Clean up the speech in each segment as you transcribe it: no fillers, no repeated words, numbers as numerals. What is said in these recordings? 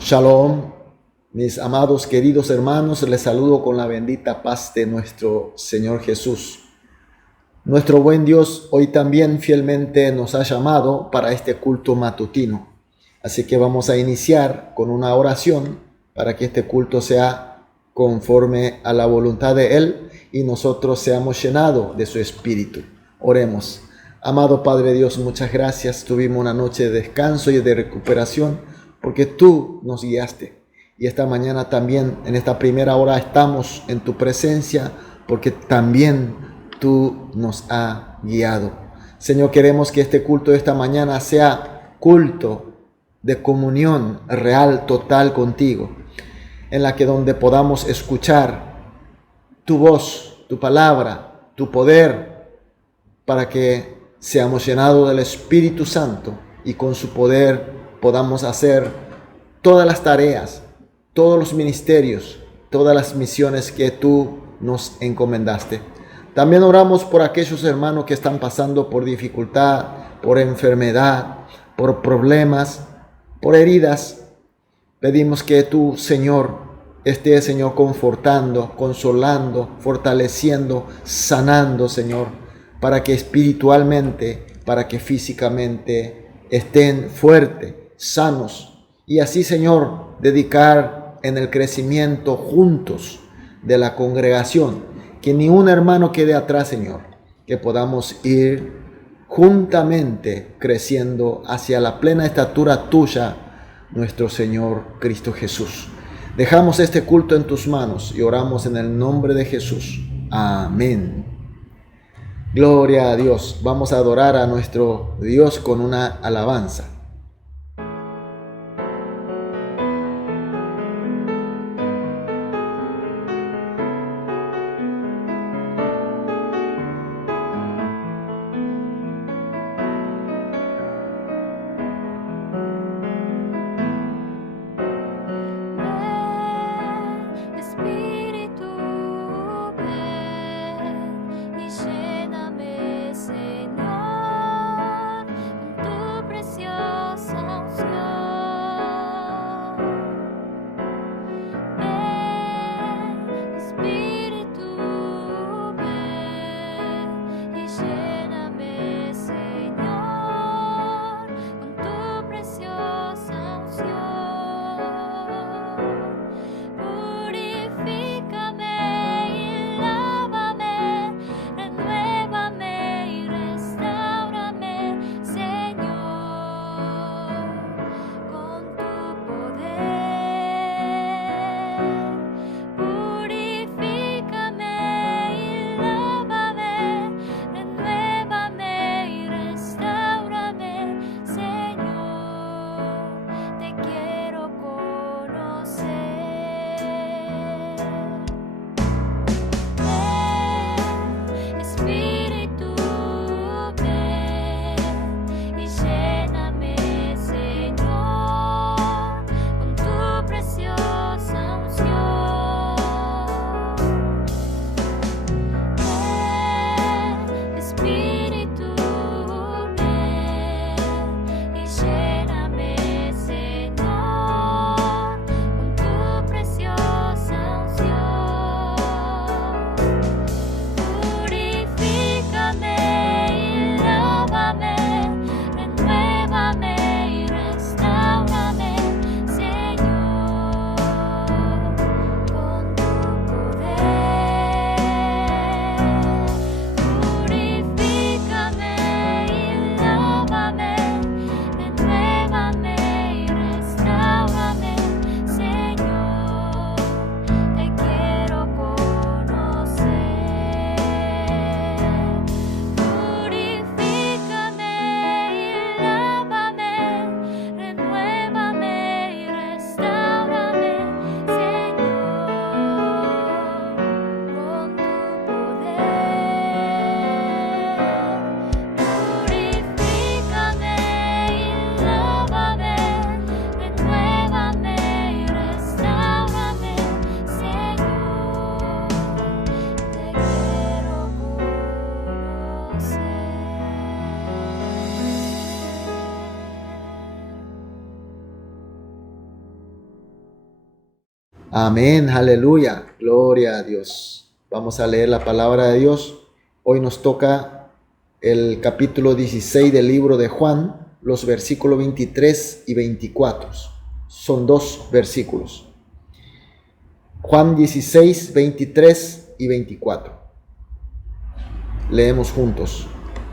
Shalom, mis amados queridos hermanos, les saludo con la bendita paz de nuestro Señor Jesús. Nuestro buen Dios hoy también fielmente nos ha llamado para este culto matutino. Así que vamos a iniciar con una oración para que este culto sea conforme a la voluntad de Él y nosotros seamos llenados de su Espíritu. Oremos. Amado Padre Dios, muchas gracias. Tuvimos una noche de descanso y de recuperación porque tú nos guiaste. Y esta mañana también, en esta primera hora, estamos en tu presencia porque también tú nos has guiado. Señor, queremos que este culto de esta mañana sea culto de comunión real, total contigo, en la que donde podamos escuchar tu voz, tu palabra, tu poder, para que seamos llenados del Espíritu Santo y con su poder podamos hacer todas las tareas, todos los ministerios, todas las misiones que tú nos encomendaste. También oramos por aquellos hermanos que están pasando por dificultad, por enfermedad, por problemas, por heridas. Pedimos que tú, Señor, estés, Señor, confortando, consolando, fortaleciendo, sanando, Señor, para que espiritualmente, para que físicamente estén fuertes, sanos. Y así, Señor, dedicar en el crecimiento juntos de la congregación. Que ni un hermano quede atrás, Señor. Que podamos ir juntamente creciendo hacia la plena estatura tuya, nuestro Señor Cristo Jesús. Dejamos este culto en tus manos y oramos en el nombre de Jesús. Amén. Gloria a Dios. Vamos a adorar a nuestro Dios con una alabanza. Lléname, Señor, con tu preciosa Amén, aleluya, gloria a Dios. Vamos a leer la palabra de Dios. Hoy nos toca el capítulo 16 del libro de Juan, los versículos 23 y 24. Son 2 versículos. Juan 16, 23 y 24. Leemos juntos.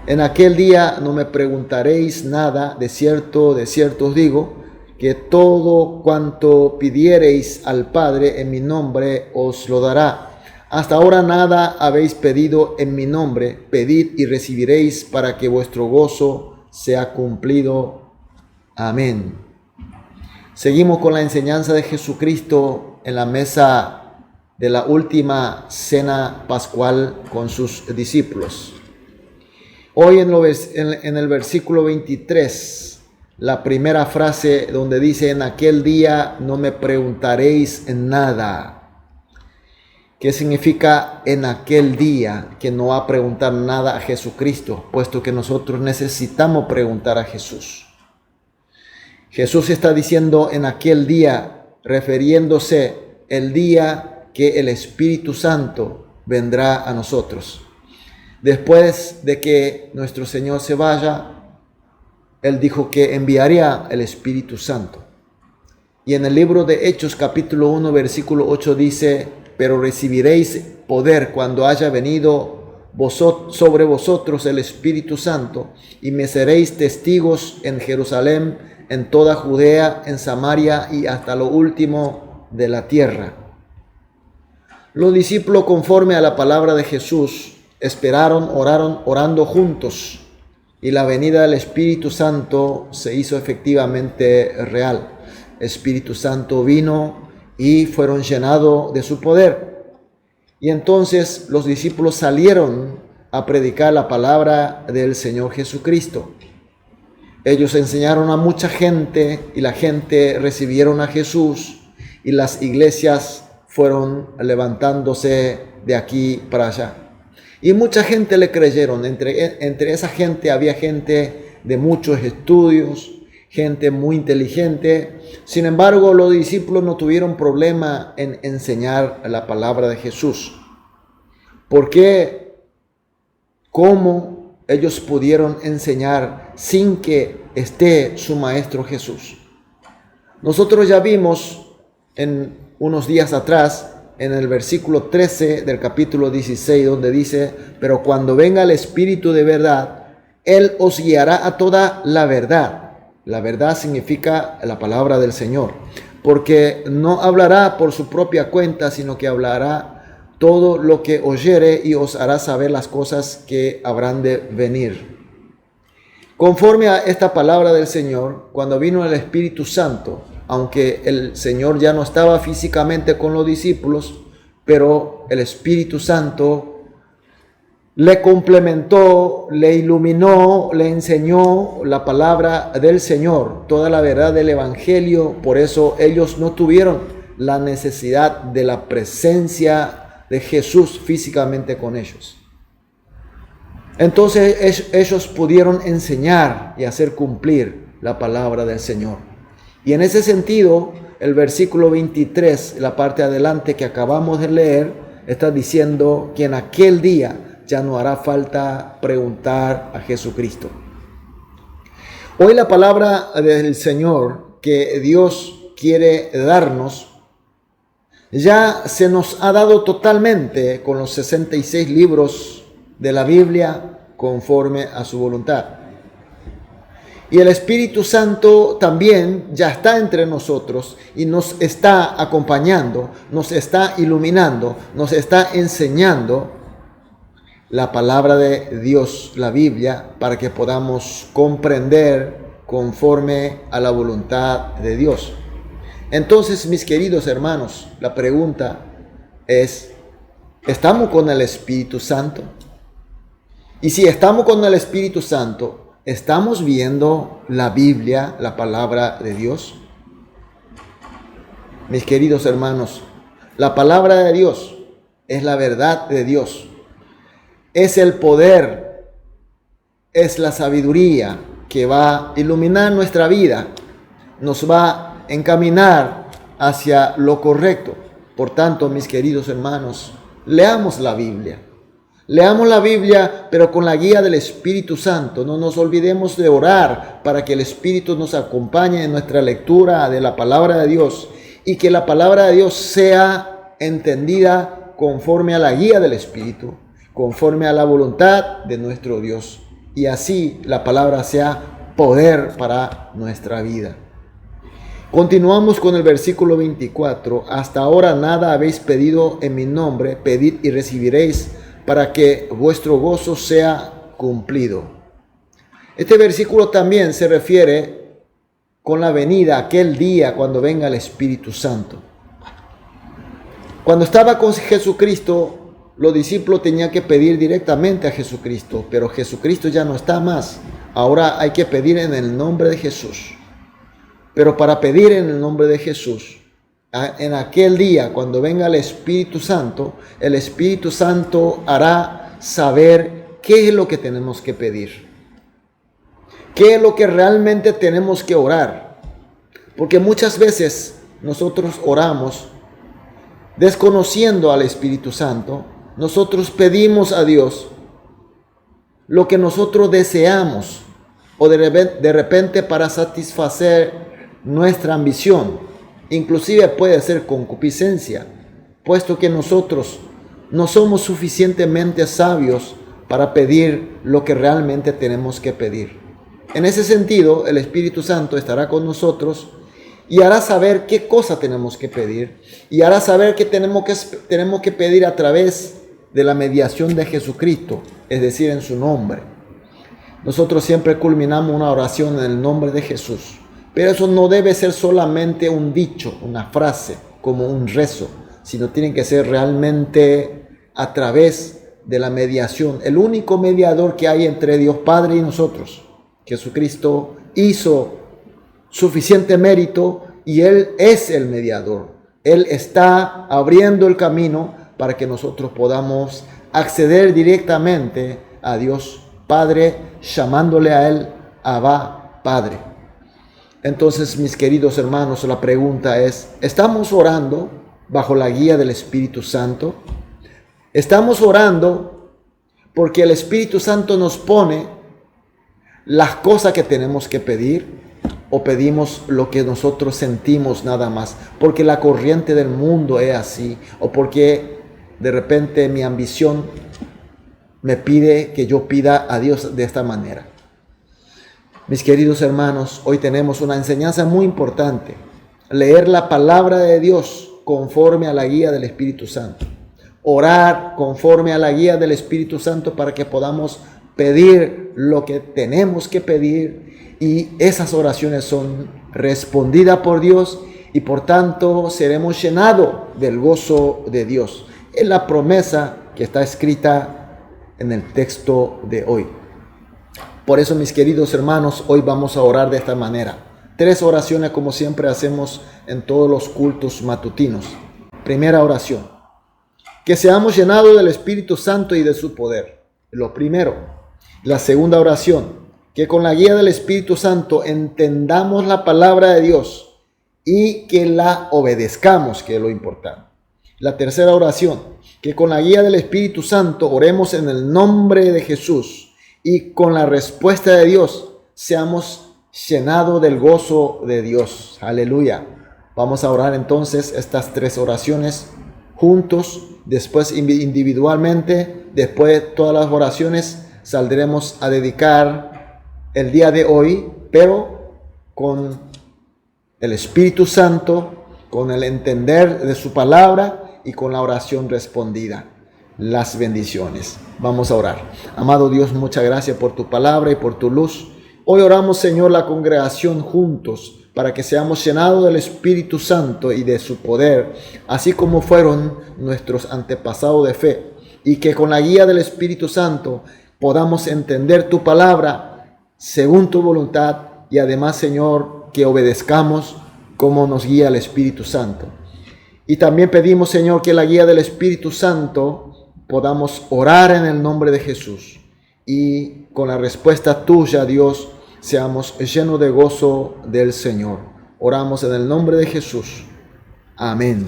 En aquel día no me preguntaréis nada, de cierto os digo, que todo cuanto pidiereis al Padre en mi nombre os lo dará. Hasta ahora nada habéis pedido en mi nombre, pedid y recibiréis para que vuestro gozo sea cumplido. Amén. Seguimos con la enseñanza de Jesucristo en la mesa de la última cena pascual con sus discípulos. Hoy en el versículo 23, la primera frase donde dice: en aquel día no me preguntaréis nada. ¿Qué significa en aquel día? Que no va a preguntar nada a Jesucristo, puesto que nosotros necesitamos preguntar a Jesús. Jesús está diciendo en aquel día, refiriéndose el día que el Espíritu Santo vendrá a nosotros. Después de que nuestro Señor se vaya, Él dijo que enviaría el Espíritu Santo. Y en el libro de Hechos capítulo 1 versículo 8 dice: pero recibiréis poder cuando haya venido sobre vosotros el Espíritu Santo, y me seréis testigos en Jerusalén, en toda Judea, en Samaria y hasta lo último de la tierra. Los discípulos, conforme a la palabra de Jesús, esperaron, orando juntos, y la venida del Espíritu Santo se hizo efectivamente real. El Espíritu Santo vino y fueron llenados de su poder. Y entonces los discípulos salieron a predicar la palabra del Señor Jesucristo. Ellos enseñaron a mucha gente y la gente recibieron a Jesús, y las iglesias fueron levantándose de aquí para allá. Y mucha gente le creyeron. Entre esa gente había gente de muchos estudios, gente muy inteligente. Sin embargo, los discípulos no tuvieron problema en enseñar la palabra de Jesús. ¿Por qué? ¿Cómo ellos pudieron enseñar sin que esté su Maestro Jesús? Nosotros ya vimos en unos días atrás, en el versículo 13 del capítulo 16, donde dice: pero cuando venga el Espíritu de verdad, Él os guiará a toda la verdad. La verdad significa la palabra del Señor, porque no hablará por su propia cuenta, sino que hablará todo lo que oyere y os hará saber las cosas que habrán de venir. Conforme a esta palabra del Señor, cuando vino el Espíritu Santo, aunque el Señor ya no estaba físicamente con los discípulos, pero el Espíritu Santo le complementó, le iluminó, le enseñó la palabra del Señor, toda la verdad del Evangelio. Por eso ellos no tuvieron la necesidad de la presencia de Jesús físicamente con ellos. Entonces ellos pudieron enseñar y hacer cumplir la palabra del Señor. Y en ese sentido, el versículo 23, la parte adelante que acabamos de leer, está diciendo que en aquel día ya no hará falta preguntar a Jesucristo. Hoy la palabra del Señor que Dios quiere darnos ya se nos ha dado totalmente con los 66 libros de la Biblia conforme a su voluntad. Y el Espíritu Santo también ya está entre nosotros y nos está acompañando, nos está iluminando, nos está enseñando la palabra de Dios, la Biblia, para que podamos comprender conforme a la voluntad de Dios. Entonces, mis queridos hermanos, la pregunta es: ¿estamos con el Espíritu Santo? Y si estamos con el Espíritu Santo, ¿estamos viendo la Biblia, la palabra de Dios? Mis queridos hermanos, la palabra de Dios es la verdad de Dios. Es el poder, es la sabiduría que va a iluminar nuestra vida, nos va a encaminar hacia lo correcto. Por tanto, mis queridos hermanos, leamos la Biblia. Leamos la Biblia, pero con la guía del Espíritu Santo. No nos olvidemos de orar para que el Espíritu nos acompañe en nuestra lectura de la palabra de Dios y que la palabra de Dios sea entendida conforme a la guía del Espíritu, conforme a la voluntad de nuestro Dios. Y así la palabra sea poder para nuestra vida. Continuamos con el versículo 24. Hasta ahora nada habéis pedido en mi nombre, pedid y recibiréis, para que vuestro gozo sea cumplido. Este versículo también se refiere con la venida, aquel día cuando venga el Espíritu Santo. Cuando estaba con Jesucristo, los discípulos tenían que pedir directamente a Jesucristo, pero Jesucristo ya no está más. Ahora hay que pedir en el nombre de Jesús. Pero para pedir en el nombre de Jesús, en aquel día, cuando venga el Espíritu Santo hará saber qué es lo que tenemos que pedir. ¿Qué es lo que realmente tenemos que orar? Porque muchas veces nosotros oramos desconociendo al Espíritu Santo. Nosotros pedimos a Dios lo que nosotros deseamos o de repente para satisfacer nuestra ambición. Inclusive puede ser concupiscencia, puesto que nosotros no somos suficientemente sabios para pedir lo que realmente tenemos que pedir. En ese sentido, el Espíritu Santo estará con nosotros y hará saber qué cosa tenemos que pedir y hará saber que tenemos que pedir a través de la mediación de Jesucristo, es decir, en su nombre. Nosotros siempre culminamos una oración en el nombre de Jesús. Pero eso no debe ser solamente un dicho, una frase, como un rezo, sino tiene que ser realmente a través de la mediación. El único mediador que hay entre Dios Padre y nosotros, Jesucristo, hizo suficiente mérito y Él es el mediador. Él está abriendo el camino para que nosotros podamos acceder directamente a Dios Padre, llamándole a Él Abba Padre. Entonces, mis queridos hermanos, la pregunta es, ¿estamos orando bajo la guía del Espíritu Santo? ¿Estamos orando porque el Espíritu Santo nos pone las cosas que tenemos que pedir? ¿O pedimos lo que nosotros sentimos nada más? Porque la corriente del mundo es así. ¿O porque de repente mi ambición me pide que yo pida a Dios de esta manera? Mis queridos hermanos, hoy tenemos una enseñanza muy importante. Leer la palabra de Dios conforme a la guía del Espíritu Santo. Orar conforme a la guía del Espíritu Santo para que podamos pedir lo que tenemos que pedir. Y esas oraciones son respondidas por Dios y por tanto seremos llenados del gozo de Dios. Es la promesa que está escrita en el texto de hoy. Por eso, mis queridos hermanos, hoy vamos a orar de esta manera. 3 oraciones como siempre hacemos en todos los cultos matutinos. Primera oración. Que seamos llenados del Espíritu Santo y de su poder. Lo primero. La segunda oración. Que con la guía del Espíritu Santo entendamos la palabra de Dios y que la obedezcamos, que es lo importante. La tercera oración. Que con la guía del Espíritu Santo oremos en el nombre de Jesús. Y con la respuesta de Dios seamos llenados del gozo de Dios. Aleluya. Vamos a orar entonces estas 3 oraciones juntos, después individualmente. Después de todas las oraciones saldremos a dedicar el día de hoy, pero con el Espíritu Santo, con el entender de su palabra y con la oración respondida. Las bendiciones. Vamos a orar. Amado Dios, muchas gracias por tu palabra y por tu luz. Hoy oramos, Señor, la congregación juntos para que seamos llenados del Espíritu Santo y de su poder, así como fueron nuestros antepasados de fe, y que con la guía del Espíritu Santo podamos entender tu palabra según tu voluntad y además, Señor, que obedezcamos como nos guía el Espíritu Santo. Y también pedimos, Señor, que la guía del Espíritu Santo podamos orar en el nombre de Jesús y con la respuesta tuya, Dios, seamos llenos de gozo del Señor. Oramos en el nombre de Jesús. Amén.